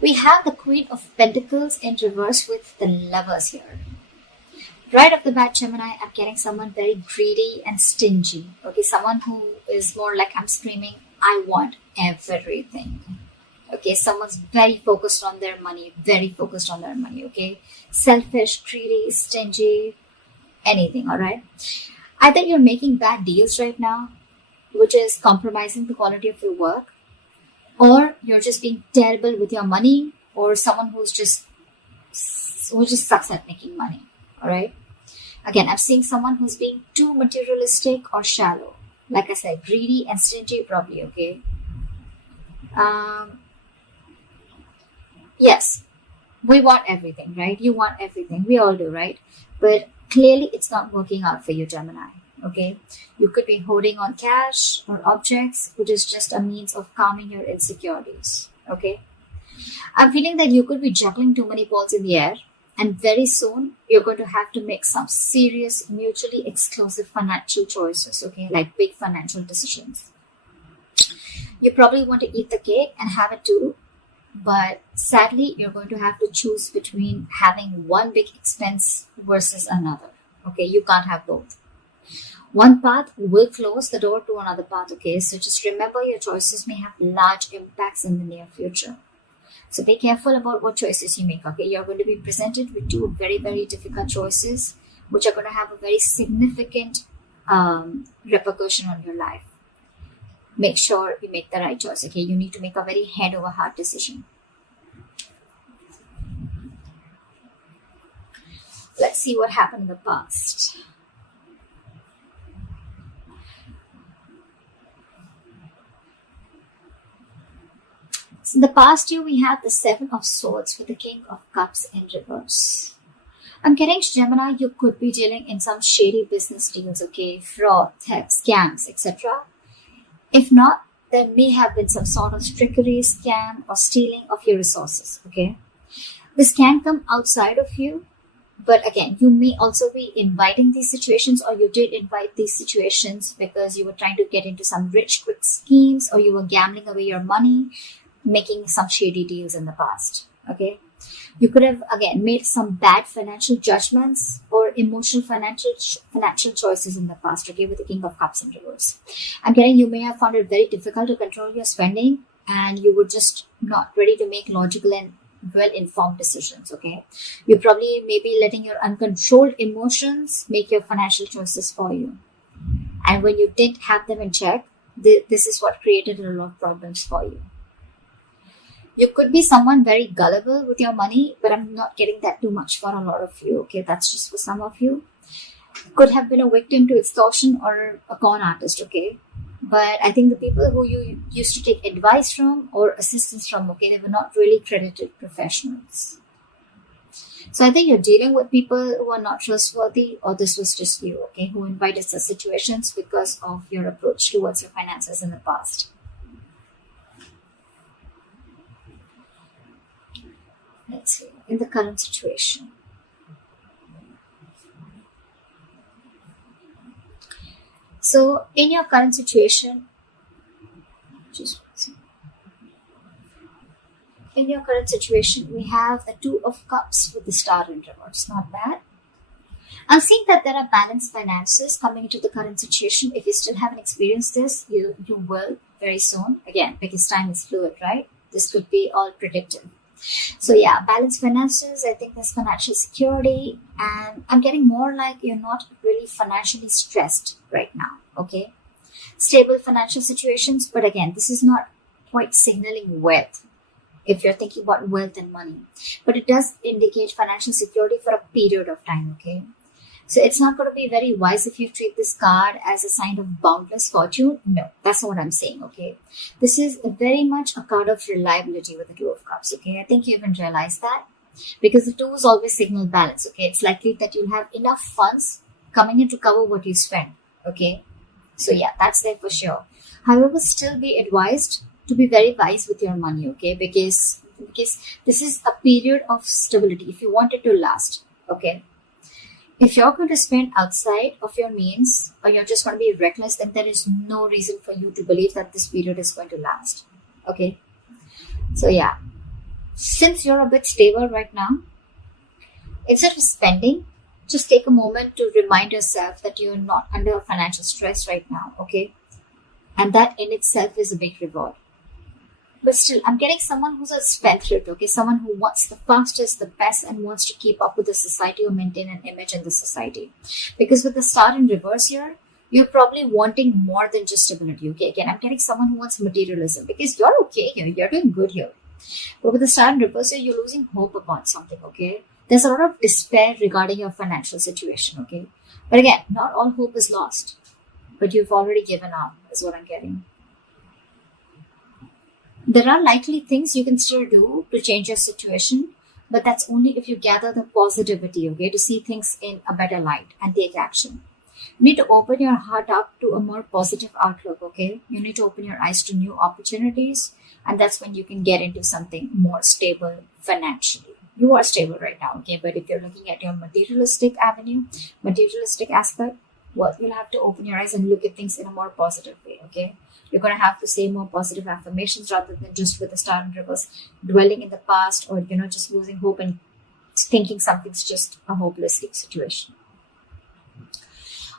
We have the Queen of Pentacles in reverse with the Lovers here. Right off the bat, Gemini, I'm getting someone very greedy and stingy. Okay, someone who is more like I'm screaming, I want everything. Okay, someone's very focused on their money, okay? Selfish, greedy, stingy, anything, all right? Either you're making bad deals right now, which is compromising the quality of your work, or you're just being terrible with your money, or someone who just sucks at making money, all right? Again, I'm seeing someone who's being too materialistic or shallow. Like I said, greedy and stingy probably, okay? Yes, we want everything, right? You want everything. We all do, right? But clearly it's not working out for you, Gemini, okay? You could be holding on cash or objects, which is just a means of calming your insecurities, okay? I'm feeling that you could be juggling too many balls in the air, and very soon you're going to have to make some serious, mutually exclusive financial choices, okay? Like big financial decisions. You probably want to eat the cake and have it too, but sadly, you're going to have to choose between having one big expense versus another. Okay, you can't have both. One path will close the door to another path. Okay, so just remember your choices may have large impacts in the near future. So be careful about what choices you make. Okay, you're going to be presented with two very, very difficult choices, which are going to have a very significant repercussion on your life. Make sure you make the right choice. Okay, you need to make a very head over heart decision. Let's see what happened in the past. So in the past year, we have the Seven of Swords with the King of Cups in reverse. I'm getting, Gemini, you could be dealing in some shady business deals, okay? Fraud, theft, scams, etc. If not, there may have been some sort of trickery, scam, or stealing of your resources, okay? This can come outside of you, but again, you may also be inviting these situations, or you did invite these situations because you were trying to get into some rich, quick schemes, or you were gambling away your money, making some shady deals in the past, okay? You could have, again, made some bad financial judgments or emotional financial choices in the past, okay, with the King of Cups in reverse. I'm getting you may have found it very difficult to control your spending, and you were just not ready to make logical and well-informed decisions, okay? You probably may be letting your uncontrolled emotions make your financial choices for you. And when you didn't have them in check, this is what created a lot of problems for you. You could be someone very gullible with your money, but I'm not getting that too much for a lot of you, okay? That's just for some of you. Could have been a victim to extortion or a con artist, okay? But I think the people who you used to take advice from or assistance from, okay, they were not really credited professionals. So I think you're dealing with people who are not trustworthy, or this was just you, okay, who invited such situations because of your approach towards your finances in the past. Let's see, in the current situation. So, in your current situation, we have the Two of Cups with the Star in reverse. Not bad. I'm seeing that there are balanced finances coming into the current situation. If you still haven't experienced this, you will very soon. Again, because time is fluid, right? This could be all predictive. So yeah, balanced finances, I think there's financial security, and I'm getting more like you're not really financially stressed right now, okay? Stable financial situations, but again, this is not quite signaling wealth if you're thinking about wealth and money, but it does indicate financial security for a period of time, okay? So it's not going to be very wise if you treat this card as a sign of boundless fortune. No, that's not what I'm saying, okay? This is very much a card of reliability with the Two of Cups, okay? I think you even realize that because the twos always signal balance, okay? It's likely that you'll have enough funds coming in to cover what you spend, okay? So yeah, that's there for sure. However, still be advised to be very wise with your money, okay? Because this is a period of stability if you want it to last, okay? If you're going to spend outside of your means, or you're just going to be reckless, then there is no reason for you to believe that this period is going to last. Okay? So yeah. Since you're a bit stable right now, instead of spending, just take a moment to remind yourself that you're not under financial stress right now, okay? And that in itself is a big reward. But still, I'm getting someone who's a spendthrift, okay? Someone who wants the fastest, the best, and wants to keep up with the society or maintain an image in the society. Because with the star in reverse here, you're probably wanting more than just stability, okay? Again, I'm getting someone who wants materialism because you're okay here, you're doing good here. But with the star in reverse here, you're losing hope about something, okay? There's a lot of despair regarding your financial situation, okay? But again, not all hope is lost. But you've already given up, is what I'm getting. There are likely things you can still do to change your situation, but that's only if you gather the positivity, okay, to see things in a better light and take action. You need to open your heart up to a more positive outlook, okay? You need to open your eyes to new opportunities, and that's when you can get into something more stable financially. You are stable right now, okay? But if you're looking at your materialistic avenue, materialistic aspect, well, you'll have to open your eyes and look at things in a more positive way, okay? You're going to have to say more positive affirmations rather than just with the star in reverse, dwelling in the past or, just losing hope and thinking something's just a hopeless situation.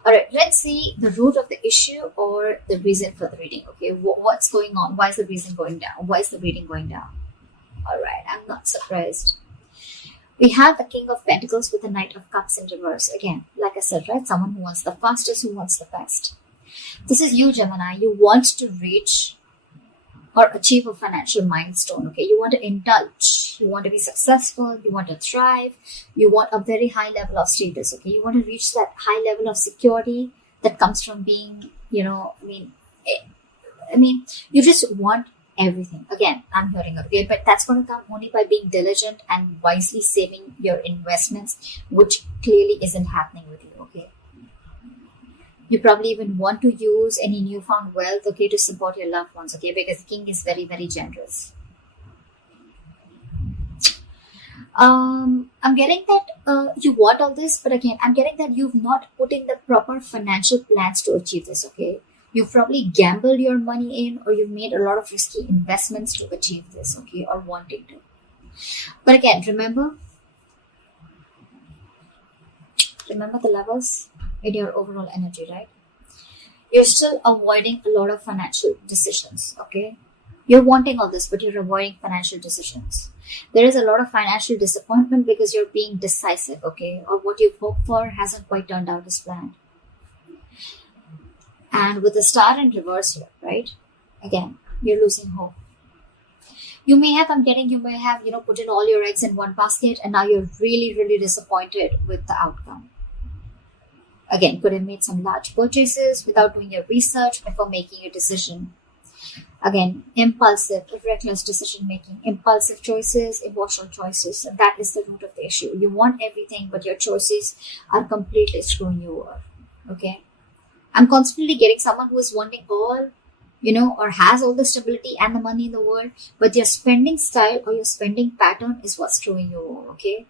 All right, let's see the root of the issue or the reason for the reading, okay? What's going on? Why is the reason going down? Why is the reading going down? All right, I'm not surprised. We have the King of Pentacles with the Knight of Cups in reverse. Again, like I said, right? Someone who wants the fastest, who wants the best. This is you, Gemini. You want to reach or achieve a financial milestone, okay? You want to indulge. You want to be successful. You want to thrive. You want a very high level of status, okay? You want to reach that high level of security that comes from being, you just want everything. Again, I'm hearing it, okay? But that's going to come only by being diligent and wisely saving your investments, which clearly isn't happening with you, okay? You probably even want to use any newfound wealth, okay, to support your loved ones, okay? Because the king is very, very generous. I'm getting that you want all this, but again, I'm getting that you've not put in the proper financial plans to achieve this, okay? You've probably gambled your money in or you've made a lot of risky investments to achieve this, okay, or wanting to. But again, remember the levels in your overall energy, right? You're still avoiding a lot of financial decisions, okay? You're wanting all this, but you're avoiding financial decisions. There is a lot of financial disappointment because you're being decisive, okay? Or what you've hoped for hasn't quite turned out as planned. And with the star in reverse here, right? Again, you're losing hope. You may have, put in all your eggs in one basket and now you're really, really disappointed with the outcome. Again, could have made some large purchases without doing your research before making a decision. Again, impulsive, reckless decision making, impulsive choices, emotional choices. And that is the root of the issue. You want everything, but your choices are completely screwing you over. Okay? I'm constantly getting someone who is wanting all, or has all the stability and the money in the world, but your spending style or your spending pattern is what's screwing you over. Okay?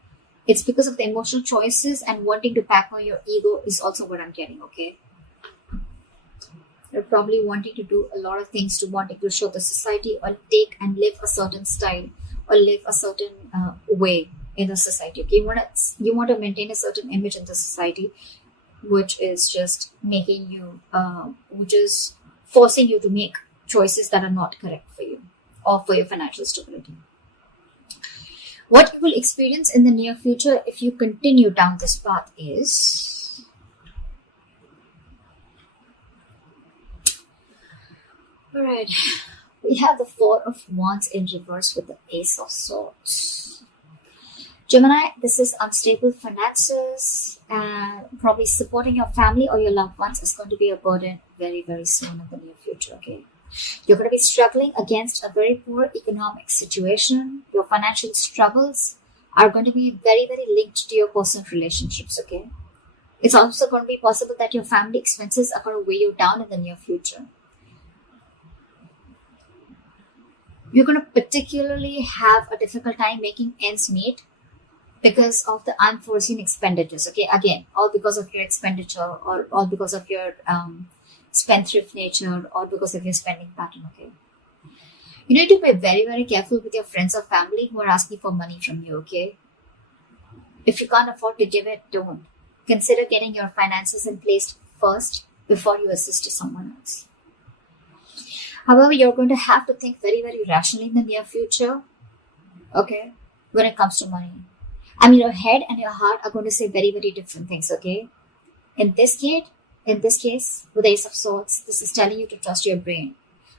It's because of the emotional choices and wanting to pack on your ego is also what I'm getting, okay? You're probably wanting to do a lot of things, wanting to show the society or take and live a certain style or live a certain way in the society, okay? You want to maintain a certain image in the society, which is just making you, which is forcing you to make choices that are not correct for you or for your financial stability. What you will experience in the near future if you continue down this path is all right. We have the Four of Wands in reverse with the Ace of Swords. Gemini, this is unstable finances and probably supporting your family or your loved ones is going to be a burden very, very soon in the near future, okay? You're going to be struggling against a very poor economic situation. Your financial struggles are going to be very, very linked to your personal relationships, okay? It's also going to be possible that your family expenses are going to weigh you down in the near future. You're going to particularly have a difficult time making ends meet because of the unforeseen expenditures, okay? Again, all because of your expenditure or all because of your spendthrift nature or because of your spending pattern, okay? You need to be very, very careful with your friends or family who are asking for money from you, okay? If you can't afford to give it, don't. Consider getting your finances in place first before you assist to someone else. However, you're going to have to think very, very rationally in the near future, okay, when it comes to money. I mean, your head and your heart are going to say very, very different things, okay? In this case, with the Ace of Swords, this is telling you to trust your brain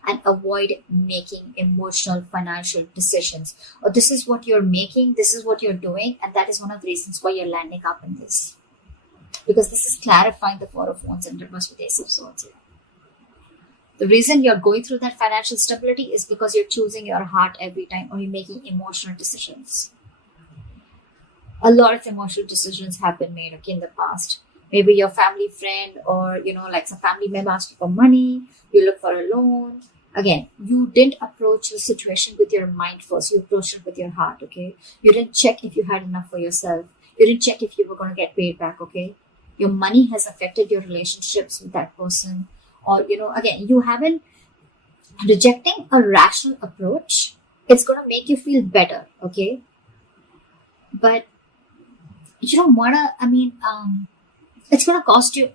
and avoid making emotional financial decisions. Or this is what you're making, this is what you're doing, and that is one of the reasons why you're landing up in this. Because this is clarifying the Four of Wands in reverse with the Ace of Swords here. The reason you're going through that financial stability is because you're choosing your heart every time, or you're making emotional decisions. A lot of emotional decisions have been made, okay, in the past. Maybe your family friend or, like some family member asked you for money, you look for a loan. Again, you didn't approach the situation with your mind first. You approached it with your heart, okay? You didn't check if you had enough for yourself. You didn't check if you were going to get paid back, okay? Your money has affected your relationships with that person. Or, again, you haven't rejecting a rational approach. It's going to make you feel better, okay? But you don't want to, it's going to cost you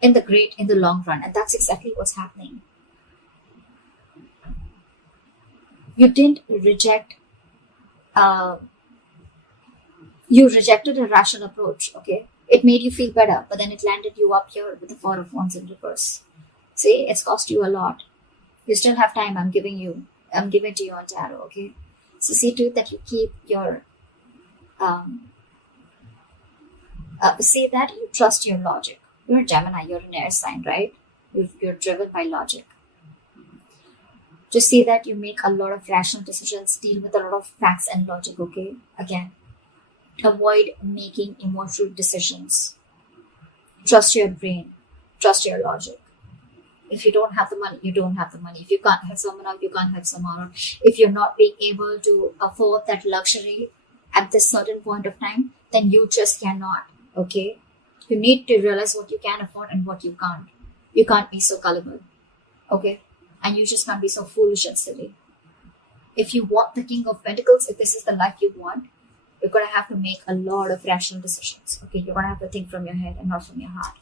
in the long run. And that's exactly what's happening. You didn't reject, you rejected a rational approach, okay? It made you feel better, but then it landed you up here with the Four of Wands in reverse. See, it's cost you a lot. You still have time. I'm giving to you on tarot, okay? So see to it that you keep your, say that you trust your logic. You're a Gemini, you're an air sign, right? You're driven by logic. Just see that you make a lot of rational decisions, deal with a lot of facts and logic, okay? Again, avoid making emotional decisions. Trust your brain. Trust your logic. If you don't have the money, you don't have the money. If you can't help someone out, you can't help someone out. If you're not being able to afford that luxury at this certain point of time, then you just cannot, okay? You need to realize what you can afford and what you can't. You can't be so gullible, okay? And you just can't be so foolish and silly. If you want the King of Pentacles, if this is the life you want, you're going to have to make a lot of rational decisions, okay? You're going to have to think from your head and not from your heart.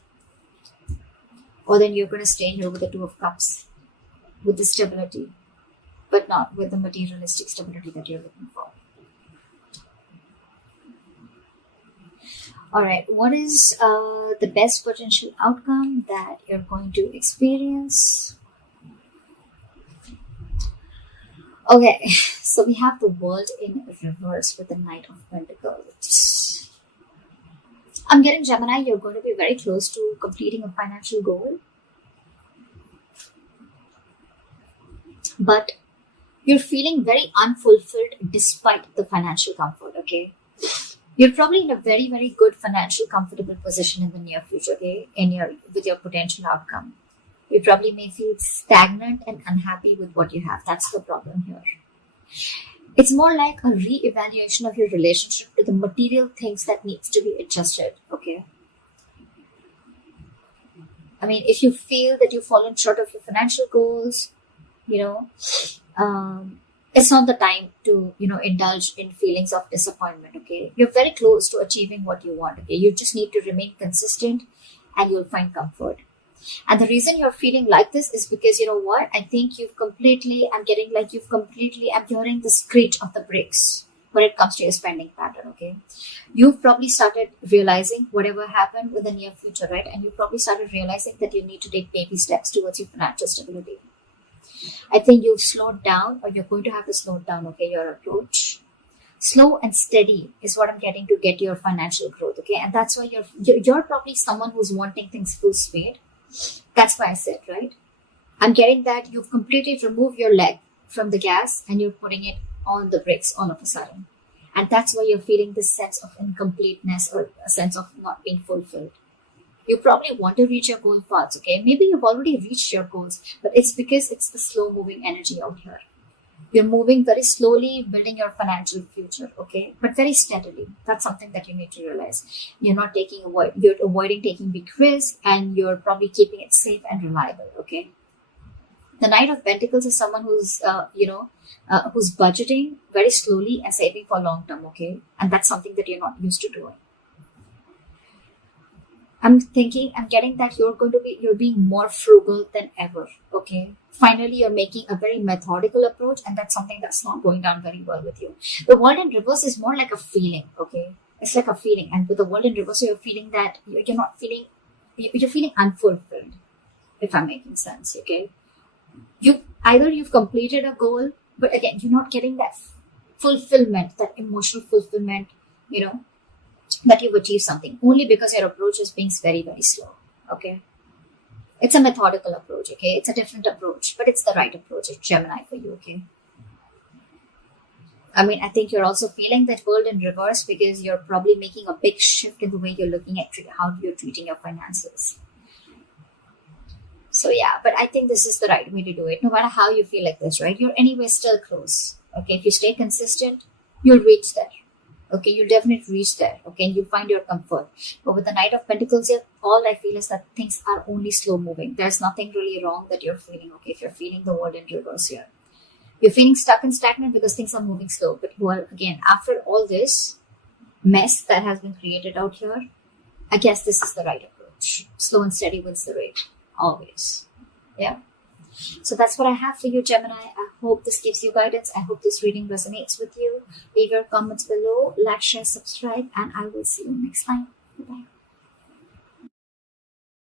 Or then you're going to stay here with the Two of Cups, with the stability, but not with the materialistic stability that you're looking for. All right, what is the best potential outcome that you're going to experience? Okay, so we have the World in reverse with the Knight of Pentacles. I'm getting Gemini, you're going to be very close to completing a financial goal. But you're feeling very unfulfilled despite the financial comfort, okay? You're probably in a very, very good financial comfortable position in the near future, okay? With your potential outcome. You probably may feel stagnant and unhappy with what you have. That's the problem here. It's more like a re-evaluation of your relationship to the material things that needs to be adjusted, okay? I mean, if you feel that you've fallen short of your financial goals, it's not the time to, indulge in feelings of disappointment, okay? You're very close to achieving what you want, okay? You just need to remain consistent and you'll find comfort. And the reason you're feeling like this is because, I think I'm hearing the screech of the brakes when it comes to your spending pattern, okay? You've probably started realizing whatever happened in the near future, right? And you probably started realizing that you need to take baby steps towards your financial stability. I think you've slowed down, or you're going to have to slow down, okay, your approach. Slow and steady is what I'm getting to get your financial growth, okay? And that's why you're probably someone who's wanting things full speed. That's why I said, right? I'm getting that you've completely removed your leg from the gas and you're putting it on the brakes all of a sudden. And that's why you're feeling this sense of incompleteness or a sense of not being fulfilled. You probably want to reach your goal fast, okay? Maybe you've already reached your goals, but it's because it's the slow moving energy out here. You're moving very slowly, building your financial future, okay? But very steadily. That's something that you need to realize. You're avoiding taking big risks, and you're probably keeping it safe and reliable, okay? The Knight of Pentacles is someone who's, who's budgeting very slowly and saving for long term, okay? And that's something that you're not used to doing. I'm getting that you're being more frugal than ever, okay? Finally, you're making a very methodical approach, and that's something that's not going down very well with you. The World in Reverse is more like a feeling, okay? It's like a feeling. And with the World in Reverse, you're feeling that you're feeling unfulfilled, if I'm making sense, okay? You've completed a goal, but again, you're not getting that fulfillment, that emotional fulfillment, that you've achieved something, only because your approach is being very, very slow, okay? It's a methodical approach, okay? It's a different approach, but it's the right approach. It's Gemini for you, okay? I think you're also feeling that World in Reverse because you're probably making a big shift in the way you're looking at how you're treating your finances. So yeah, but I think this is the right way to do it. No matter how you feel like this, right? You're anyway still close, okay? If you stay consistent, you'll reach there. Okay, you'll definitely reach there, okay, and you'll find your comfort. But with the Knight of Pentacles here, all I feel is that things are only slow moving. There's nothing really wrong that you're feeling, okay, if you're feeling the World in Reverse here. You're feeling stuck and stagnant because things are moving slow. But well, again, after all this mess that has been created out here, I guess this is the right approach. Slow and steady wins the race, always. Yeah. So that's what I have for you, Gemini. I hope this gives you guidance. I hope this reading resonates with you. Leave your comments below, like, share, subscribe, and I will see you next time. Bye-bye.